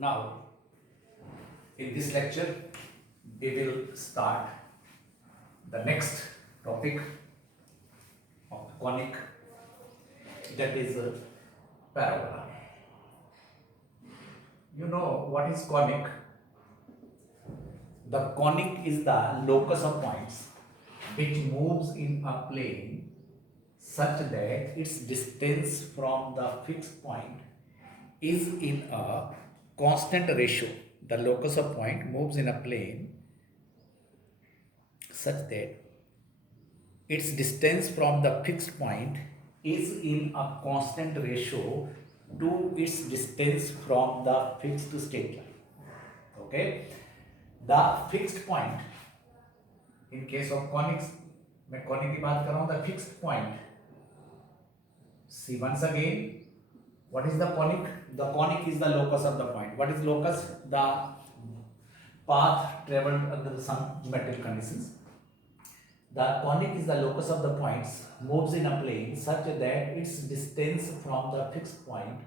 Now, in this lecture, we will start the next topic of conic, that is parabola. You know what is conic? The conic is the locus of points which moves in a plane such that its distance from the fixed point is in a constant ratio. The locus of point moves in a plane such that its distance from the fixed point is in a constant ratio to its distance from the fixed state line. Okay, the fixed point in case of conics, मैं conic की बात कर रहा हूँ, the fixed point. See once again, what is the conic? The conic is the locus of the point. What is locus? The path traveled under some geometric conditions. The conic is the locus of the points, moves in a plane such that its distance from the fixed point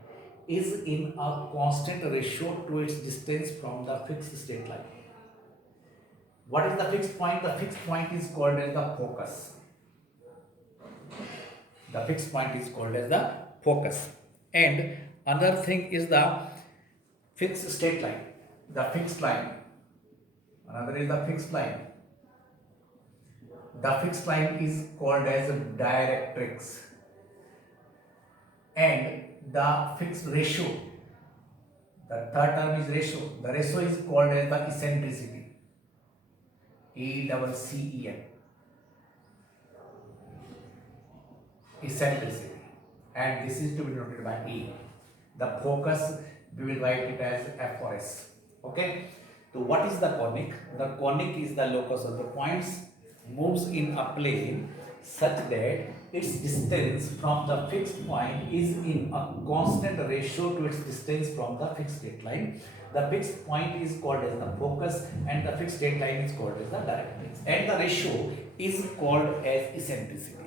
is in a constant ratio to its distance from the fixed state line. What is the fixed point? The fixed point is called as the focus. The fixed point is called as the focus. And another thing is the fixed state line. The fixed line. Another is the fixed line. The fixed line is called as directrix. And the fixed ratio. The third term is ratio. The ratio is called as the eccentricity. ECCEN. Eccentricity. And this is to be denoted by E. The focus, we will write it as F or S. Okay. So what is the conic? The conic is the locus of the points, moves in a plane such that its distance from the fixed point is in a constant ratio to its distance from the fixed state line. The fixed point is called as the focus and the fixed state line is called as the directrix. And the ratio is called as eccentricity.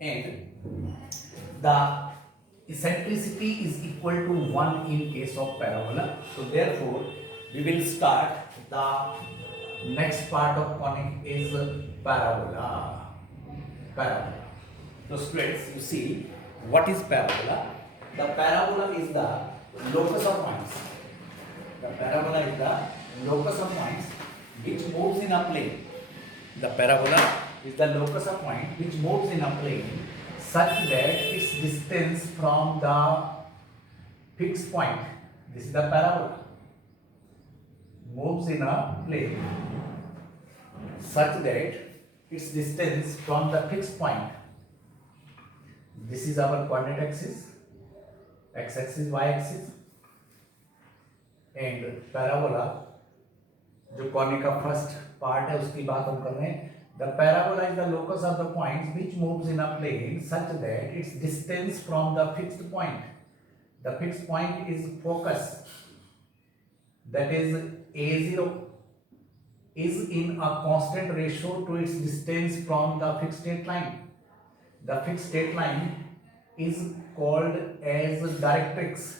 And the eccentricity is equal to 1 in case of parabola. So therefore, we will start the next part of conic is parabola. Parabola. So students, you see what is parabola? The parabola is the locus of points. The parabola is the locus of points which moves in a plane. The parabola is the locus of point which moves in a plane such that its distance from the fixed point, this is the parabola, moves in a plane such that its distance from the fixed point, this is our coordinate axis, x-axis, y-axis, and parabola जो conic का first part है उसकी बात हम कर रहे हैं. The parabola is the locus of the points which moves in a plane such that its distance from the fixed point, the fixed point is focus, that is A0, is in a constant ratio to its distance from the fixed state line. The fixed state line is called as directrix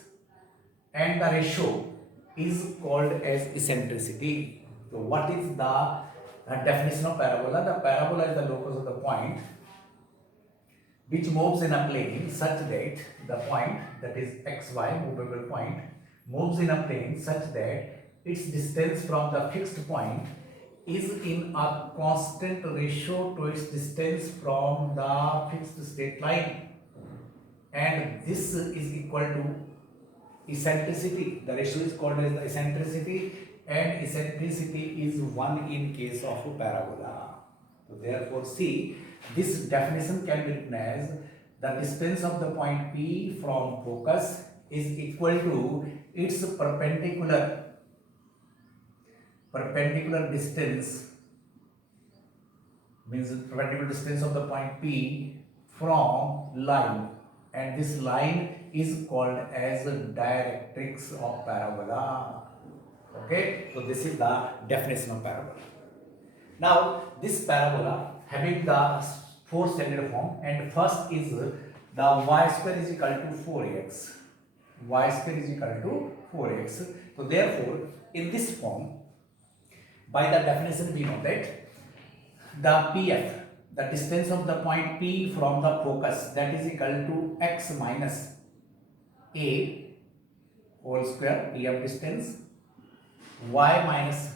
and the ratio is called as eccentricity. So what is the definition of parabola? The parabola is the locus of the point which moves in a plane such that the point, that is xy, movable point, moves in a plane such that its distance from the fixed point is in a constant ratio to its distance from the fixed state line, and this is equal to eccentricity. The ratio is called as the eccentricity, and eccentricity is 1 in case of a parabola. So therefore, see, this definition can be written as the distance of the point P from focus is equal to its perpendicular distance, means perpendicular distance of the point P from line, and this line is called as directrix of parabola. Okay, so this is the definition of parabola. Now this parabola having the 4 standard form, and first is the y square is equal to 4x. Y square is equal to 4x. So therefore, in this form, by the definition we know that the PF, the distance of the point P from the focus, that is equal to x minus a whole square, PF distance, y minus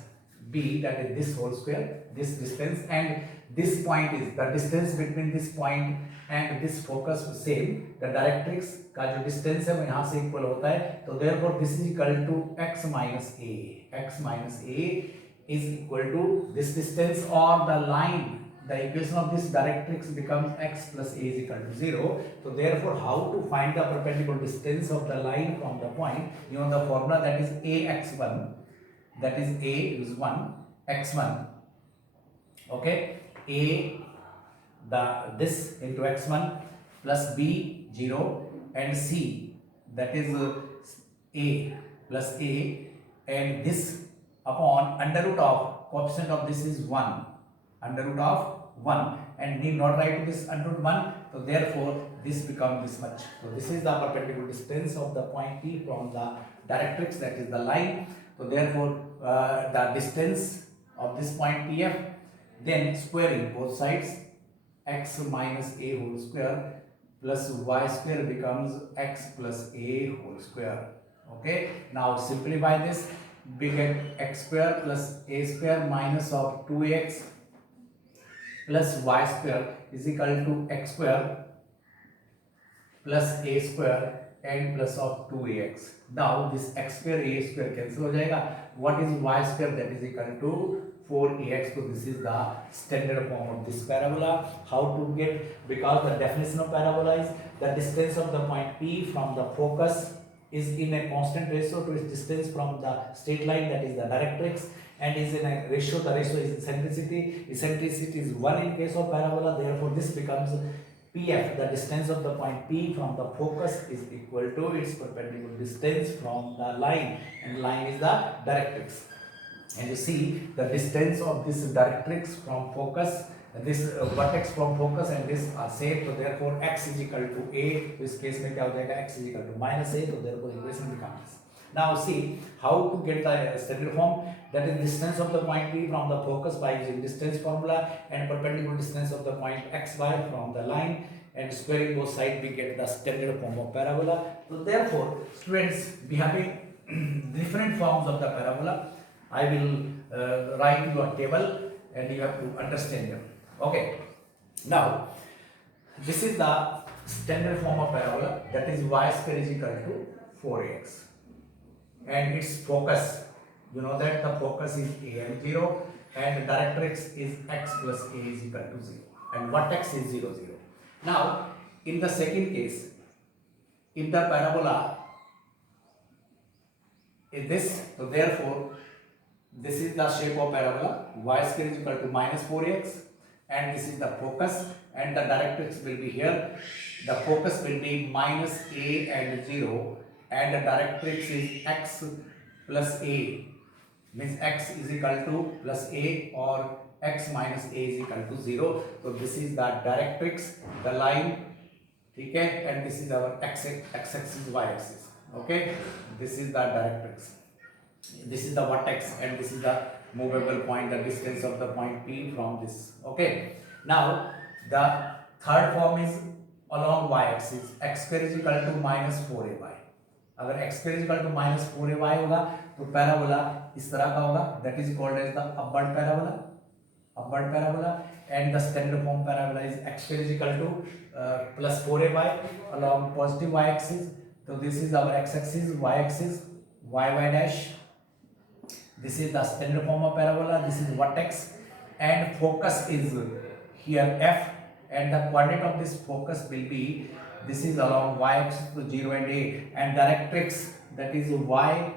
b, that is this whole square, this distance, and this point is the distance between this point and this focus same, the directrix का जो distance है वो यहाँ से equal होता है, तो therefore this is equal to x minus a is equal to this distance, or the line, the equation of this directrix becomes x plus a is equal to 0. So therefore, how to find the perpendicular distance of the line from the point? You know the formula, that is ax1, that is a is 1, x1, okay, a this into x1 plus b 0 and c, that is a plus a, and this upon under root of coefficient of this is 1, under root of 1, and need not write this under root 1, so therefore this becomes this much. So this is the perpendicular distance of the point P from the directrix, that is the line. So therefore the distance of this point PF, then squaring both sides, x minus a whole square plus y square becomes x plus a whole square. Okay, now simplify this, we get x square plus a square minus of 2x plus y square is equal to x square plus a square and plus of 2ax. Now this x square a square cancel हो जाएगा. What is y square? That is equal to 4ax. So this is the standard form of this parabola. How to get? Because the definition of parabola is the distance of the point P from the focus is in a constant ratio to its distance from the straight line, that is the directrix, and is in a ratio, the ratio is eccentricity. Eccentricity is 1 in case of parabola, therefore this becomes PF, the distance of the point P from the focus is equal to its perpendicular distance from the line, and line is the directrix. And you see the distance of this directrix from focus, this vertex from focus, and this are same, so therefore x is equal to a. तो इस case में क्या हो जाएगा, x is equal to minus a, so therefore equation becomes. Now see how to get the standard form, that is distance of the point P from the focus by using distance formula, and perpendicular distance of the point xy from the line, and squaring both sides we get the standard form of parabola. So therefore students, we have different forms of the parabola. I will write you a table and you have to understand them. Okay, now this is the standard form of parabola, that is y square is equal to 4ax, and its focus, you know that the focus is a and 0, and the directrix is x plus a is equal to 0, and vertex is 0 0. Now in the second case, if the parabola is this, so therefore this is the shape of parabola, y square is equal to minus 4x, and this is the focus, and the directrix will be here. The focus will be minus a and 0, and the directrix is x plus a, means x is equal to plus a, or x minus a is equal to 0. So this is the directrix, the line, okay, and this is our x axis, y axis. Okay, this is the directrix, this is the vertex, and this is the movable point, the distance of the point P from this. Okay, now the third form is along y axis, x square is equal to minus 4ay. अगर x square is equal to minus 4ay होगा तो parabola इस तरह का होगा, that is called as the upward parabola, and the standard form parabola is x square is equal to plus 4ay along positive y axis. So this is our x axis, y axis, y dash. This is the standard form of parabola, this is vertex, and focus is here f, and the coordinate of this focus will be, this is along y axis to 0 and a, and directrix, that is y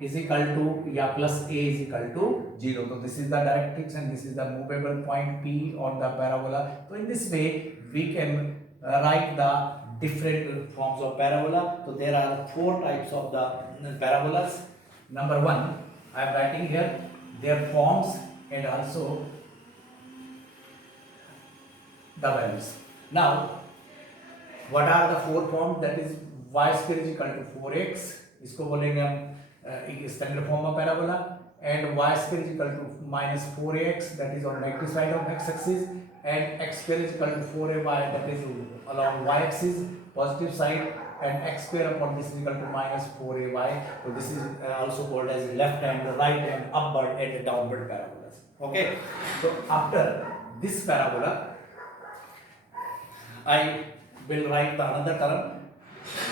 is equal to plus a is equal to 0. So this is the directrix, and this is the movable point P on the parabola. So in this way we can write the different forms of parabola. So there are 4 types of the parabolas. Number 1, I am writing here their forms and also the values. Now what are the 4 forms? That is y square is equal to 4x इसको बोलेंगे हम standard form of parabola, and y square is equal to minus 4ax, that is on negative side of x axis, and x square is equal to 4ay, that is along y axis positive side, and x square upon this is equal to minus 4ay. So this is also called as left hand, right hand, upward and downward parabolas. Okay, so after this parabola I will write the another term,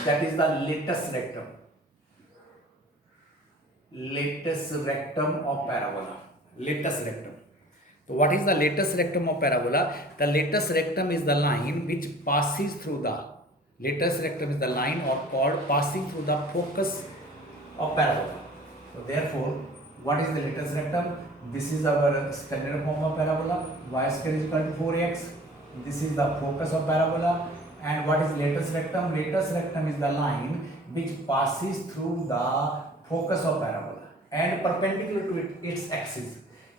that is the latus rectum. Latus rectum of parabola. Latus rectum. So what is the latus rectum of parabola? The latus rectum is the line which passes through the, latus rectum is the line or chord passing through the focus of parabola. So therefore, what is the latus rectum? This is our standard form of parabola, y square is equal to 4x. This is the focus of parabola. And what is latus rectum? Latus rectum is the line which passes through the focus of parabola and perpendicular to its axis,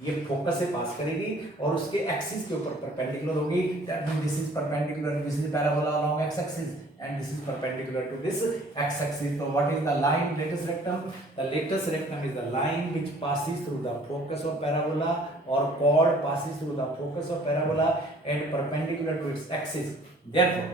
ये focus से pass करेगी और उसके axis के ऊपर perpendicular होगी, that means this is perpendicular, this is parabola along x axis and this is perpendicular to this x axis. तो what is the line latus rectum? The latus rectum is the line which passes through the focus of parabola और chord passes through the focus of parabola and perpendicular to its axis. Therefore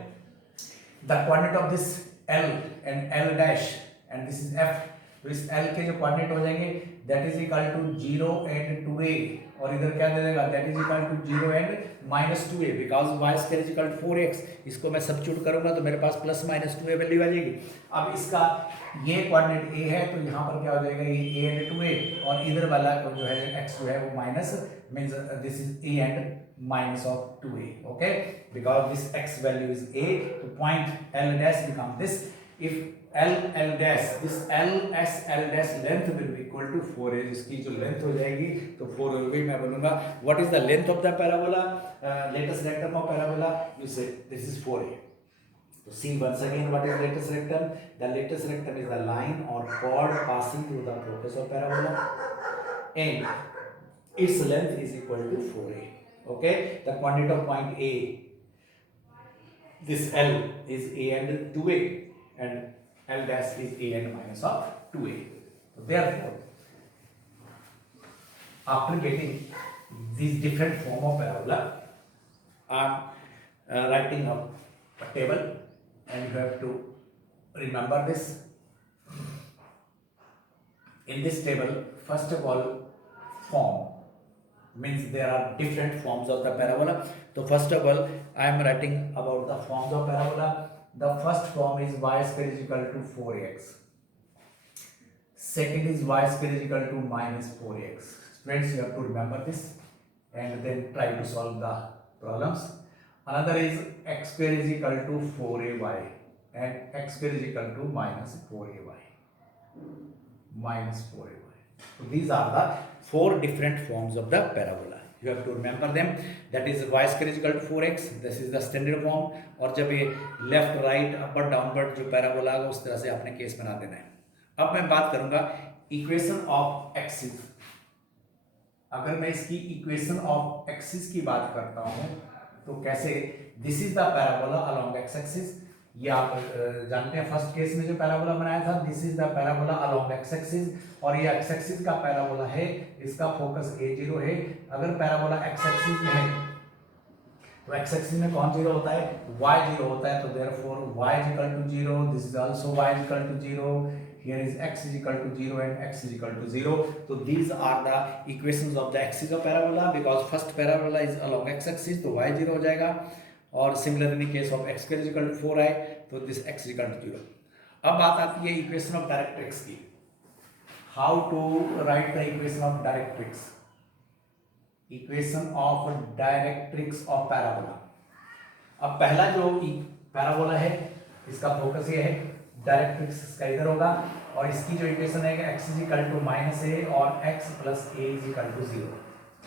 the coordinate of this L and L dash and this is F, तो इस L के जो coordinate हो जाएंगे that is equal to 0 and 2a, और इधर क्या दे देगा that is equal to 0 and -2a, because y square is equal to 4x. इसको मैं सब्स्टिट्यूट करूंगा तो मेरे पास प्लस माइनस 2a वैल्यू आ जाएगी. अब इसका ये कोऑर्डिनेट a है तो यहाँ पर क्या हो जाएगा ये a एंड 2a, और इधर वाला जो है x जो है वो minus means this is a and minus of 2a. okay, because this x value is a, तो point L dash become this. If L dash, this L dash length will be equal to 4a, इसकी जो length हो जाएगी तो 4 हो गई. मैं बोलूँगा what is the length of the parabola, latus rectum of parabola, you say this is 4a. So see once again what is latus rectum? The latus rectum is the line or chord passing through the focus of parabola and its length is equal to 4a. okay, the coordinate of point A, this L is a and 2a, and L dash is a and minus of 2a. So therefore, after getting these different form of parabola, I am writing up a table, and you have to remember this. In this table, first of all, form means there are different forms of the parabola. So first of all I am writing about the forms of parabola. The first form is y square is equal to 4x. Second is y square is equal to minus 4x. Friends, you have to remember this and then try to solve the problems. Another is x square is equal to 4ay and x square is equal to minus 4ay. So these are the 4 different forms of the parabola. You have to remember them. That is y square is equal to 4x. This is the standard form. और जब ये left right upper downward जो parabola है उस तरह से आपने case बना देना है. अब मैं बात करूंगा इक्वेशन ऑफ एक्सिस. अगर मैं इसकी इक्वेशन ऑफ एक्सिस की बात करता हूं तो कैसे, this is the parabola along x axis. ये आप जानते हैं फर्स्ट केस में जो पैराबोला बनाया था, this is the parabola along x axis, और ये एक्स एक्सिस का पैराबोला है, इसका फोकस a0 है. अगर पैराबोला एक्स एक्सिस में है तो एक्स एक्सिस में कौन जीरो होता है, y0 होता है. तो therefore y is equal to 0, this is also y is equal to 0, here is x is equal to 0 and x is equal to 0. So these are the equations of the axis of parabola, because first parabola is along x axis तो y0 हो जाएगा, और similar in case of x square is equal to 4 आए तो this x is equal to 0. अब बात आती है इक्वेशन ऑफ डायरेक्ट्रिक्स की. How to write the equation of directrix. Equation of directrix of parabola. अब पहला जो पैराबोला है इसका फोकस ये है, डायरेक्ट्रिक्स इसका इधर होगा, और इसकी जो इक्वेशन है x is equal to minus a और x plus a is equal to 0.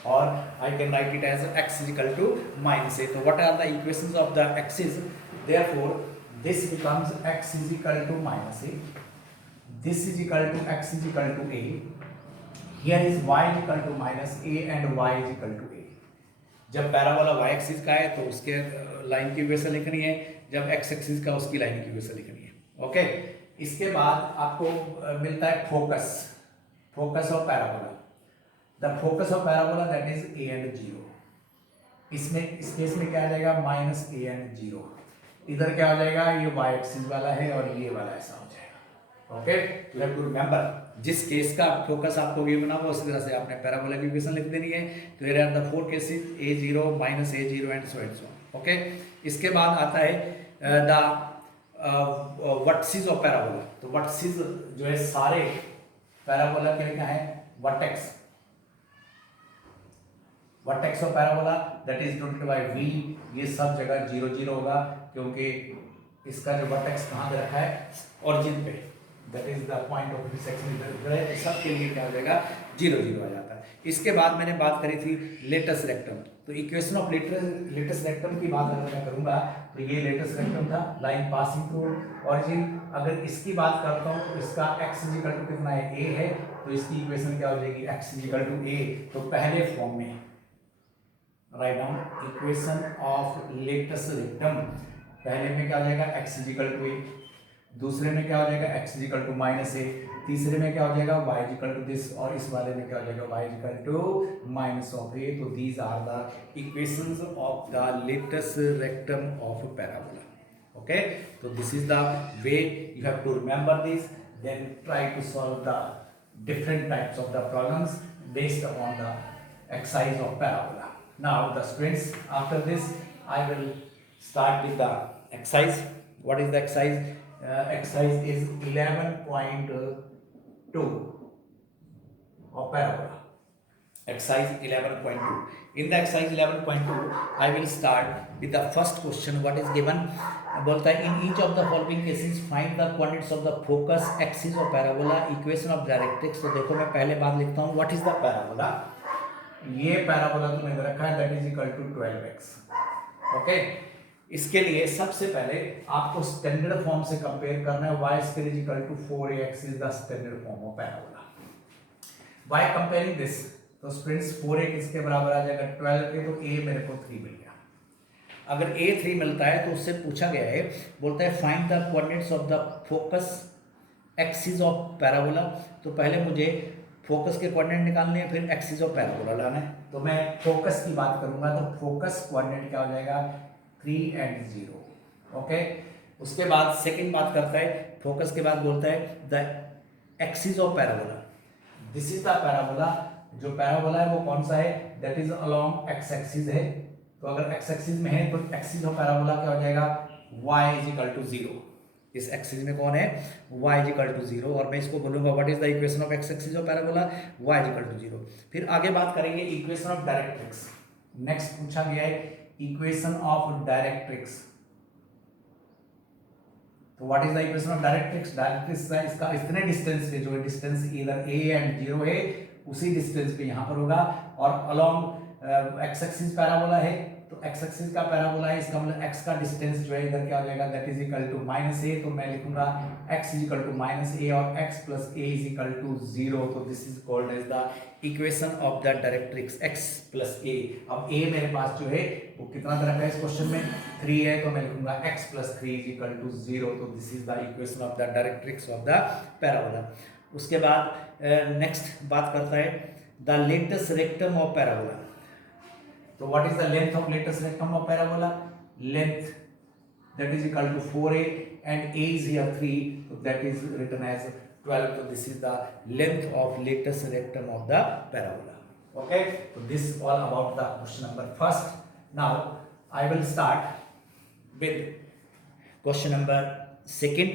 or I can write it as x is equal to minus a. So what are the equations of the axis? Therefore this becomes x is equal to minus a, this is equal to x is equal to a, here is y is equal to minus a and y is equal to a. जब parabola y axis का है तो उसके line की equation लिखनी है, जब x axis का उसकी लाइन की इक्वेशन लिखनी है. ओके, इसके बाद आपको मिलता है focus of parabola. The focus of parabola that is A and zero. इसमें इस केस में क्या आ जाएगा, माइनस ए एंड जीरो। इधर क्या हो जाएगा, ये वाई एक्सिस वाला है और ये वाला ऐसा हो जाएगा। Okay, you have to remember जिस केस का फोकस आपको गिवन ना हो उसी तरह से आपने पैराबोला की इक्वेशन लिख देनी है। तो here are the four cases, a0 minus a0 and so and so. Okay, इसके बाद आता है द वर्टिसेस ऑफ पैराबोला। तो वर्टिसेस जो है सारे पैराबोला के क्या है, vertex of parabola that is denoted by v। ये सब जगह 0 0 होगा क्योंकि इसका जो वर्टेक्स कहाँ पे रखा है, ओरिजिन पे, that is the point of intersection इधर है, सब के लिए क्या हो जाएगा, 0 0 आ जाता है। इसके बाद मैंने बात करी थी लेटस रेक्टम। तो इक्वेशन ऑफ लेटस रेक्टम की बात अगर मैं करूंगा तो ये लेटस रेक्टम था, लाइन पासिंग थ्रू ओरिजिन। अगर इसकी बात करता हूँ तो इसका x इक्वल टू कितना है, a है, तो इसकी इक्वेशन क्या हो जाएगी, x इक्वल टू a। तो पहले फॉर्म में write down equation of latus rectum, पहले में क्या हो जाएगा, x इक्वल टू a, दूसरे में क्या हो जाएगा, x equal to minus a, तीसरे में क्या हो जाएगा, y इक्वल टू दिस, और इस वाले में क्या हो जाएगा, y equal to minus of a। तो these are the equations of the latus rectum of parabola. Okay, तो this is the way you have to remember this, then try to solve the different types of the problems based upon the exercise of parabola. Now the students, after this I will start with the exercise. What is the exercise? Exercise is 11.2 of parabola. Exercise 11.2. In the exercise 11.2 I will start with the first question. What is given? बोलता है in each of the following cases find the coordinates of the focus axis of parabola, equation of directrix. तो देखो मैं पहले बात लिखता हूँ, what is the parabola? ये पैराबोला तुमने दे रखा है that is equal to 12x। Okay, इसके लिए सबसे पहले आपको स्टैंडर्ड फॉर्म से कंपेयर करना है। y square is equal to 4ax is the standard form of parabola. By comparing this, तो स्टूडेंट्स 4a किसके बराबर आ जाएगा, 12 के, तो a मेरे को 3 मिल गया। अगर a 3 मिलता है तो उससे पूछा गया है, बोलता है find the coordinates of the focus axis of parabola. तो पहले मुझे फोकस के कोऑर्डिनेट निकालने हैं, फिर एक्सिस ऑफ पैराबोला लाना है। तो मैं फोकस की बात करूंगा तो फोकस कोऑर्डिनेट क्या हो जाएगा, 3 एंड 0। ओके, उसके बाद सेकंड बात करता है, फोकस के बाद बोलता है the axis of parabola. This is the parabola, जो पैराबोला है वो कौन सा है, that is along x axis है। तो अगर एक्स एक्सिस में है तो एक्सिस ऑफ पैराबोला क्या हो जाएगा, y इज इक्वल टू 0। इस एक्सिस में कौन है, y इज इक्वल टू 0, और मैं इसको बोलूंगा what is the equation of x axis of parabola, y is equal to 0। फिर आगे बात करेंगे इक्वेशन ऑफ डायरेक्ट्रिक्स। नेक्स्ट पूछा गया है इक्वेशन ऑफ डायरेक्ट्रिक्स। तो what is the equation of directrix? Directrix का इसका इतने डिस्टेंस पे, जो डिस्टेंस इधर a एंड 0 है उसी डिस्टेंस पे यहाँ पर होगा, और अलोंग एक्स एक्सिस पैराबोला है, तो एक्स एक्सिस का पैराबोला है, इसका मतलब एक्स का डिस्टेंस जो है इधर क्या हो जाएगा, that is equal to minus a. तो मैं लिखूंगा x is equal to minus a और x plus a is equal to 0। तो this is called as the equation of the directrix x plus a. अब ए मेरे पास जो है वो कितना दे रखा है इस क्वेश्चन में, 3 है, तो मैं लिखूंगा x plus 3 is equal to 0। तो this is the equation of the directrix of the parabola. उसके बाद नेक्स्ट बात करता है the latus rectum of parabola. तो what is the length of latus rectum of parabola, length that is equal to 4a and a is here 3, so that is written as 12. So this is the length of latest rectum of the parabola. Okay, so this is all about the question number first. Now I will start with question number second,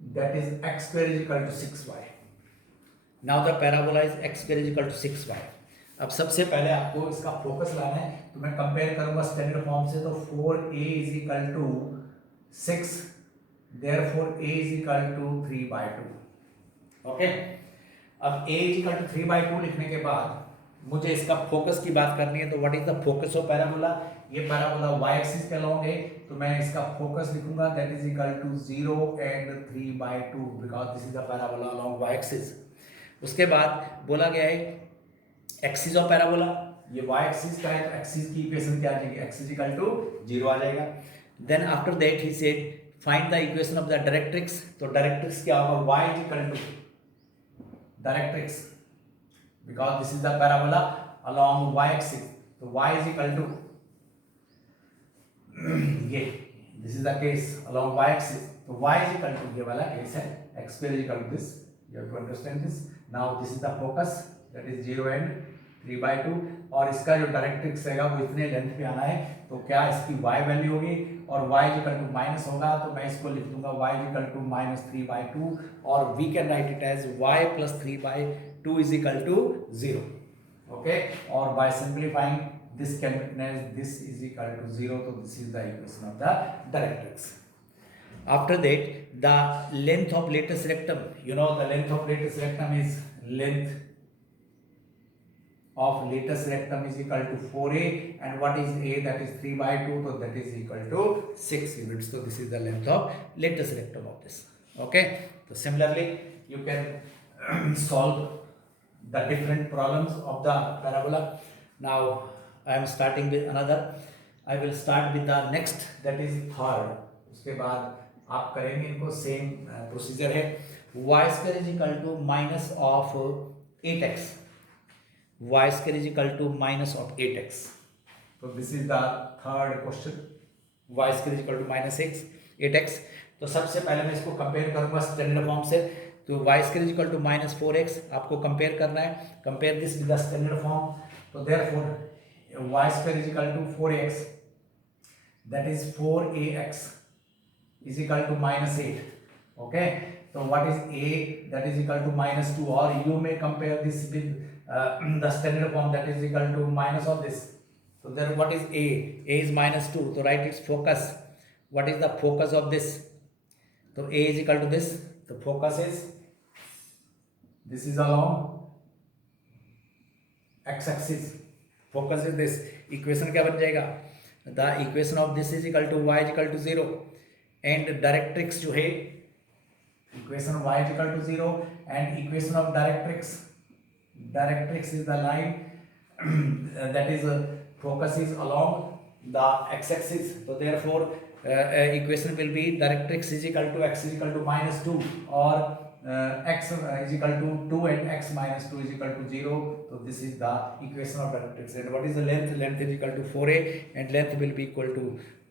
that is x square is equal to 6y. Now the parabola is x square is equal to 6y. अब सबसे पहले आपको इसका focus लाना है, तो मैं compare करूंगा स्टैंडर्ड फॉर्म से। तो 4a is equal to 6, therefore a is equal to 3/2। ओके, अब a इज इक्वल टू 3/2 लिखने के बाद मुझे इसका फोकस की बात करनी है। तो what is the focus of parabola, ये पैराबोला y एक्सिस पे अलोंग है, तो मैं इसका फोकस लिखूंगा that is equal to 0 and 3/2 because this is the parabola along y axis. उसके बाद बोला गया है एक्सिस ऑफ पैराबोला, ये y एक्सिस का है, तो एक्सिस की इक्वेशन क्या आ जाएगी, x इज इक्वल टू 0 आ जाएगा। Then after that he said find the equation of the directrix, तो डायरेक्ट्रिक्स क्या होगा, y is equal to directrix because this is the parabola along y axis, तो y is equal to ये this is the case along y axis, तो y is equal to ये वाला case है, x square is equal to this, you have to understand this. Now this is the focus that is 0 and 3/2 और इसका जो directrix रहेगा वो इतने लेंथ पे आना है, तो क्या इसकी y वैल्यू होगी और y is equal to minus होगा, तो मैं इसको लिख दूंगा y इज इक्वल टू -3/2 और we can write it as y + 3/2 is equal to 0. Okay, or by simplifying this can be written as this is equal to 0, so this is the equation of the directrix. After that, the length of latus rectum, you know the length of latus rectum is length of latus rectum is equal to 4a, and what is a, that is 3/2, so that is equal to 6 units, so this is the length of latus rectum of this. Okay, so similarly you can solve the different problems of the parabola. Now I am starting with another. I will start with the next, that is third. उसके बाद आप करेंगे इनको, same procedure है. y square is equal to minus of 8x. y square is equal to minus of 8x. So this is the third question. y square is equal to minus 8x. तो सबसे पहले मैं इसको compare करूंगा standard form से. तो y square is equal to -4x आपको compare करना है, compare this with the standard form. तो therefore y square is equal to 4x, that is 4ax is equal to -8. Okay, so what is a, that is equal to -2, or you may compare this with the standard form, that is equal to minus of this. So then what is a is -2, so write its focus. What is the focus of this? So a is equal to this, the focus is this is along x-axis, focus is this. Equation क्या बन जाएगा, the equation of this is equal to y is equal to 0, and directrix जो है, equation y is equal to 0 and equation of directrix is the line that is focus is along the x-axis. So therefore equation will be directrix is equal to x is equal to -2, or x is equal to 2 and x minus 2 is equal to 0. So this is the equation of directrix. And what is the length? Length is equal to 4a, and length will be equal to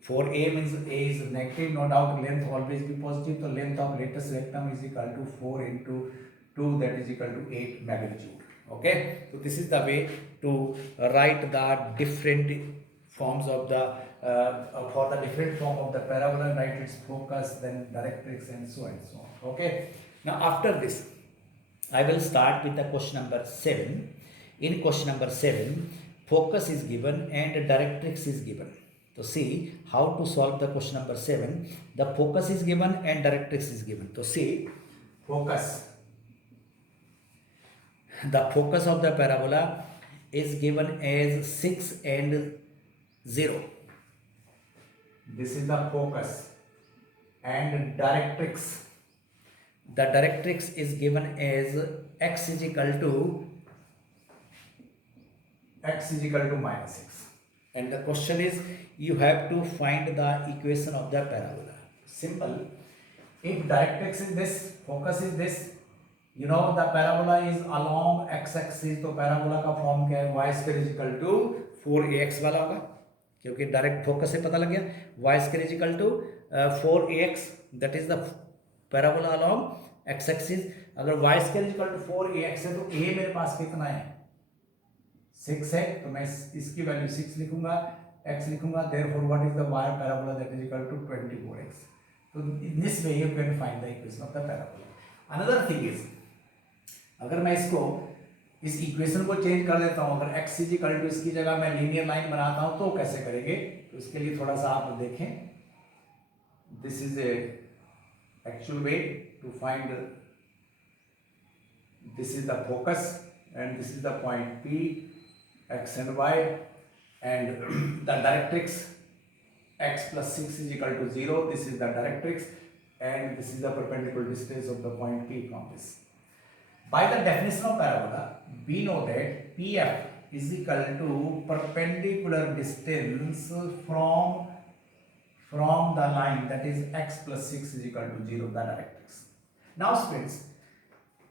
4a means a is negative, no doubt length always be positive. So length of latus rectum is equal to 4 into 2, that is equal to 8 magnitude. Okay, so this is the way to write the different forms of the for the different form of the parabola, write its focus, then directrix, and so on. Okay, now after this I will start with the question number 7. In question number 7, focus is given and directrix is given. So see how to solve the question number 7. The focus is given and directrix is given. So see, focus. The focus of the parabola is given as 6 and 0. This is the focus. And directrix. The directrix is given as x is equal to -6. And the question is, you have to find the equation of the parabola. Simple. If directrix is this, focus is this, you know the parabola is along x-axis, तो parabola का form क्या है, y square is equal to 4ax वाला होगा, क्योंकि direct focus से पता लग गया. y square is equal to 4ax, that is the parabola along x-axis. अगर y square is equal to 4ax है तो a मेरे पास कितना है, 6 है, तो मैं इसकी वैल्यू 6 लिखूंगा, x लिखूंगा. therefore what is the y parabola, that is equal to 24x. So in this way you can find the equation of the parabola. Another thing is, अगर मैं इसको इस इक्वेशन को चेंज कर देता हूं, अगर x इज इक्वल टू इसकी जगह मैं लीनियर लाइन बनाता हूं तो कैसे करेंगे, तो इसके लिए थोड़ा सा आप देखें. This is a actual way to find, this is the focus and this is the point P, x and y, and the directrix x plus 6 is equal to 0. This is the directrix, and this is the perpendicular distance of the point P from this. By the definition of parabola, we know that PF is equal to perpendicular distance from from the line that is x plus 6 is equal to 0, the directrix. Now students,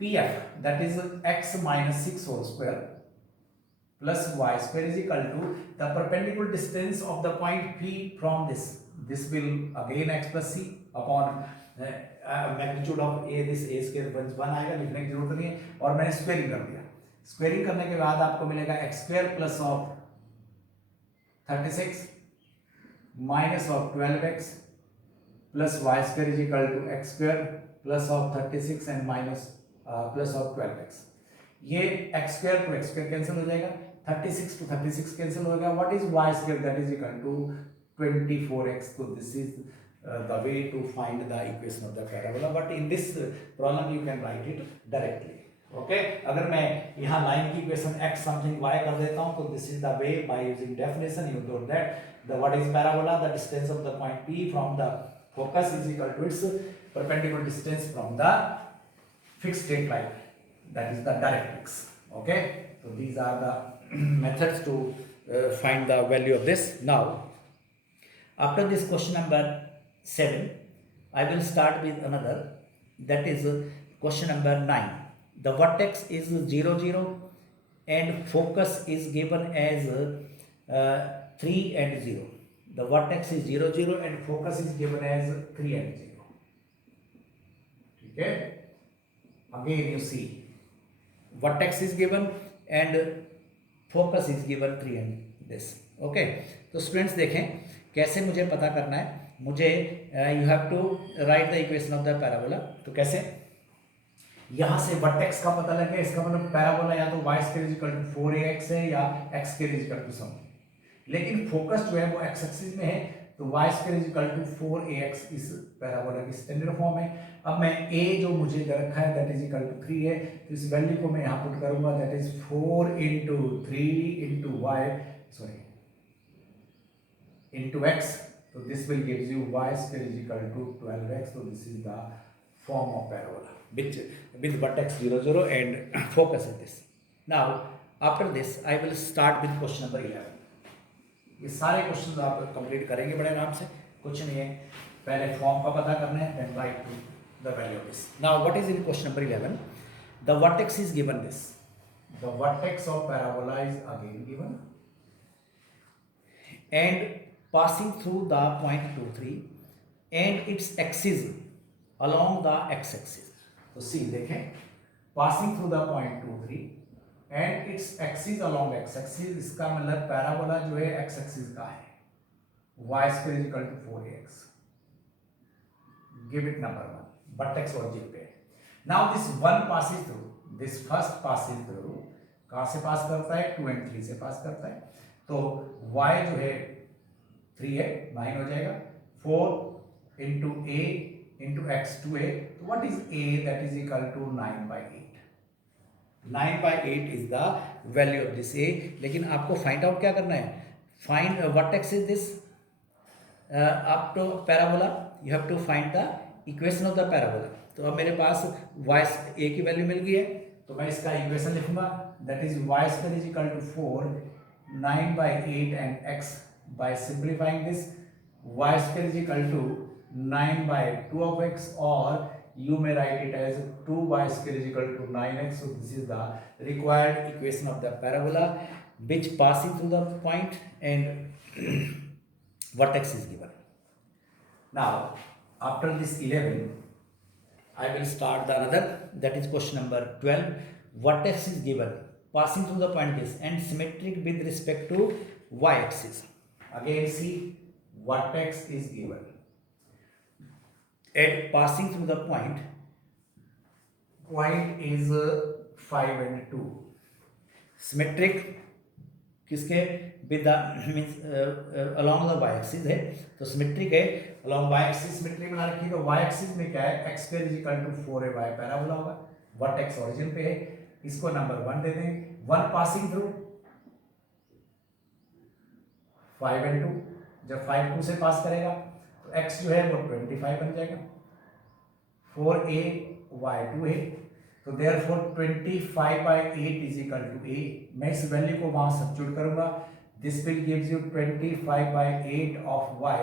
PF, that is x minus 6 whole square plus y square is equal to the perpendicular distance of the point P from this. This will again x plus c upon magnitude of a, this a square 1 आएगा, लिखने की जरूरत नहीं है, और मैंने squaring कर दिया. स्क्वेयरिंग करने के बाद आपको मिलेगा x square plus of 36 minus of 12x plus y square is equal to x square plus of 36 and minus plus of 12x. ये x square to x square cancel हो जाएगा, 36 टू 36 कैंसिल हो गया. What is y square, that is equal to 24x. So this is the way to find the equation of the parabola, but in this problem you can write it directly. Okay, अगर मैं यहाँ line की equation x something y कर देता हूँ, तो this is the way by using definition you know that the what is parabola, the distance of the point P from the focus is equal to its perpendicular distance from the fixed straight line, that is the directrix. Okay, so these are the methods to find the value of this. Now after this question number 7, I will start with another, that is question number 9. The vertex is 0 0 and focus is given as 3 and 0. The vertex is 0 0 and focus is given as 3 and 0. Okay, again you see vertex is given and focus is given 3 and this. Okay, तो students देखें कैसे मुझे पता करना है. मुझे you have to write the equation of the parabola. तो कैसे, यहाँ से वर्टेक्स का पता लगे, इसका मतलब पैराबोला या तो y square is equal to 4ax है या x square is equal to some, लेकिन फोकस जो है वो x एक्सिस में है, तो y square is equal to 4ax इस पैराबोला की स्टैंडर्ड फॉर्म है. अब मैं a जो मुझे दे रखा है दैट इज इक्वल टू 3 है, तो इस वैल्यू को मैं यहाँ पुट करूंगा, that is 4 into 3 into y sorry into x, so this will gives you y square is equal to 12x. So this is the form of parabola with vertex 0 0 and focus at this. Now after this I will start with question number 11. ये सारे question आप complete करेंगे बड़े आराम से, कुछ नहीं है, पहले फॉर्म का पता करना है, then write to the value of this. Now what is in question number 11? The vertex is given this. The vertex of parabola is again given and passing through the point 2 3 and its axis along the x-axis. तो see देखें, passing through the point 2 3 and its axis along x-axis, इसका मतलब parabola जो है x-axis का है, y square is equal to 4ax. Give it number 1, vertex origin पे. Now this one passes through, this first passes through, कहाँ से पास करता है, 2 and 3 से पास करता है, तो y जो है 3 है, 9 हो जाएगा, 4 into a into x 2a. तो what is a, that is equal to 9/8. 9/8 is the value of this a. लेकिन आपको फाइंड आउट क्या करना है, find vertex is this up to parabola, you have to find the equation of the parabola. तो अब मेरे पास y a की वैल्यू मिल गई है, तो मैं इसका इक्वेशन लिखूंगा, that is y square is equal to 4 9/8 and x. By simplifying this, y square is equal to 9/2 of x, or you may write it as 2y square is equal to 9x. So this is the required equation of the parabola which passing through the point and vertex is given. Now after this 11 I will start the another, that is question number 12. Vertex is given passing through the point this and symmetric with respect to y axis. Again see, vertex is given and passing through the point is 5 and 2. Symmetric किसके, with the means along the y axis है, तो symmetric है, along y axis symmetry बना रखी है, तो y axis में क्या है, x square is equal to 4ay parabola होगा, vertex origin पे है, इसको नंबर 1 दे देंगे. 1 passing through 5 and 2, जब 5 2 से पास करेगा तो x जो है वो 25 बन जाएगा, 4a y 2 है, तो therefore 25/8 is equal to a. मैं इस वैल्यू को वहां सब्स्टिट्यूट करूंगा, this will gives you 25/8 of y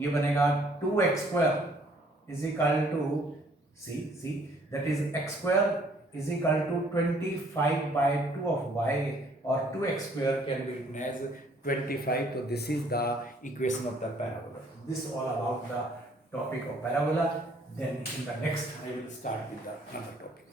ये बनेगा 2x square is equal to see that is x square is equal to 25 by 2 of y, or 2x square can be written as 25. So this is the equation of the parabola. This all about the topic of parabola. Then in the next I will start with the another topic.